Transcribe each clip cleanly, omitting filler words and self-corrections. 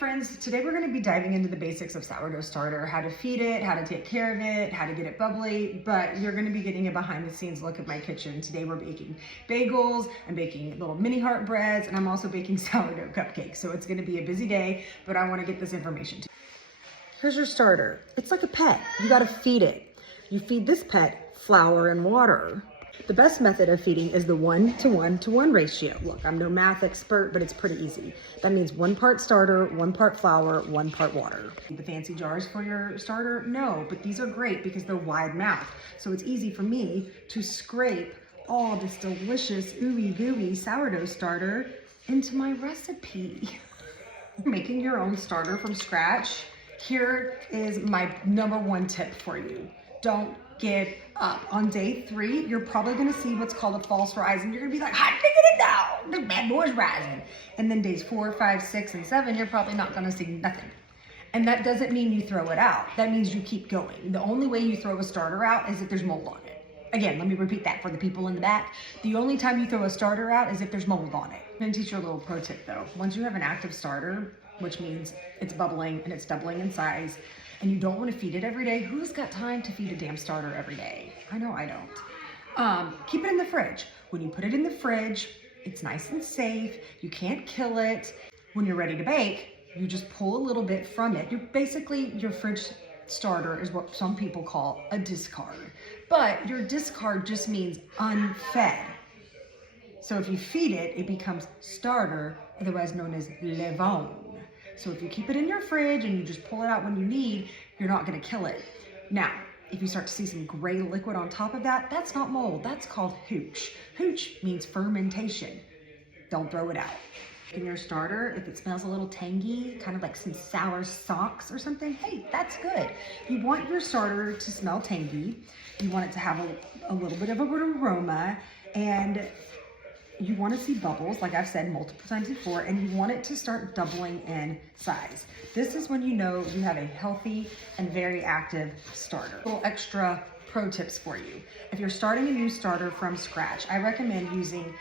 friends, today we're going to be diving into the basics of sourdough starter, how to feed it, how to take care of it, how to get it bubbly, but you're going to be getting a behind the scenes look at my kitchen. Today we're baking bagels, I'm baking little mini heart breads, and I'm also baking sourdough cupcakes. So it's going to be a busy day, but I want to get this information to you. Here's your starter. It's like a pet. You got to feed it. You feed this pet flour and water. The best method of feeding is the 1:1:1 ratio. Look, I'm no math expert, but it's pretty easy. That means 1 part starter, 1 part flour, 1 part water. The fancy jars for your starter? No, but these are great because they're wide mouth. So it's easy for me to scrape all this delicious ooey gooey sourdough starter into my recipe. Making your own starter from scratch, here is my #1 tip for you. Don't give up. On day 3, you're probably gonna see what's called a false rise, and you're gonna be like, hot diggity down, the bad boy's rising. And then days 4, 5, 6, and 7, you're probably not gonna see nothing. And that doesn't mean you throw it out. That means you keep going. The only way you throw a starter out is if there's mold on it. Again, let me repeat that for the people in the back. The only time you throw a starter out is if there's mold on it. I'm gonna teach you a little pro tip though. Once you have an active starter, which means it's bubbling and it's doubling in size, and you don't want to feed it every day, who's got time to feed a damn starter every day? I know I don't. Keep it in the fridge. When you put it in the fridge, it's nice and safe. You can't kill it. When you're ready to bake, you just pull a little bit from it. Your fridge starter is what some people call a discard. But your discard just means unfed. So if you feed it, it becomes starter, otherwise known as levain. So if you keep it in your fridge and you just pull it out when you need, you're not gonna kill it. Now, if you start to see some gray liquid on top of that, that's not mold, that's called hooch. Hooch means fermentation. Don't throw it out. In your starter, if it smells a little tangy, kind of like some sour socks or something, hey, that's good. You want your starter to smell tangy. You want it to have a little bit of an aroma, and you want to see bubbles, like I've said multiple times before, and you want it to start doubling in size. This is when you know you have a healthy and very active starter. Little extra pro tips for you. If you're starting a new starter from scratch, I recommend using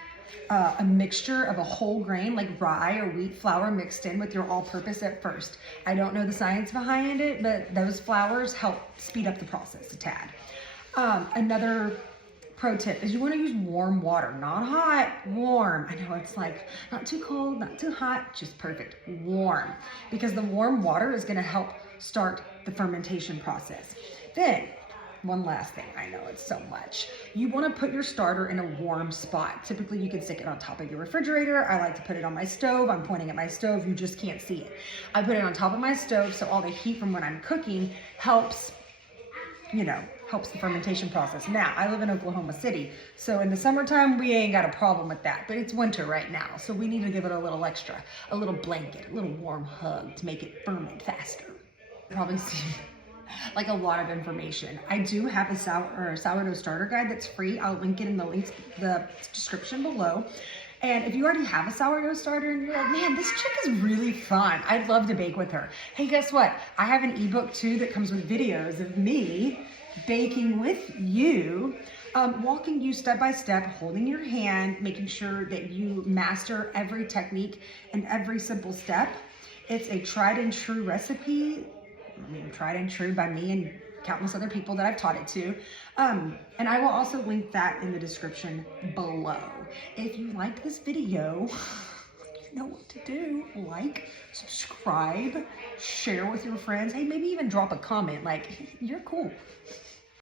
a mixture of a whole grain like rye or wheat flour mixed in with your all-purpose at first. I don't know the science behind it, but those flours help speed up the process a tad. Another pro tip is you want to use warm water, not hot, warm. I know it's like not too cold, not too hot, just perfect, warm. Because the warm water is going to help start the fermentation process. Then, one last thing, I know it's so much. You want to put your starter in a warm spot. Typically you can stick it on top of your refrigerator. I like to put it on my stove. I'm pointing at my stove, you just can't see it. I put it on top of my stove so all the heat from when I'm cooking helps the fermentation process. Now, I live in Oklahoma City, so in the summertime, we ain't got a problem with that, but it's winter right now, so we need to give it a little extra, a little blanket, a little warm hug to make it ferment faster. You probably see like a lot of information. I do have a sourdough starter guide that's free. I'll link it in the description below. And if you already have a sourdough starter and you're like, man, this chick is really fun, I'd love to bake with her. Hey, guess what? I have an ebook too that comes with videos of me baking with you, walking you step by step, holding your hand, making sure that you master every technique and every simple step. It's a tried and true recipe. I mean, tried and true by me and countless other people that I've taught it to. And I will also link that in the description below. If you liked this video, you know what to do. Like, subscribe, share with your friends. Hey, maybe even drop a comment like, you're cool.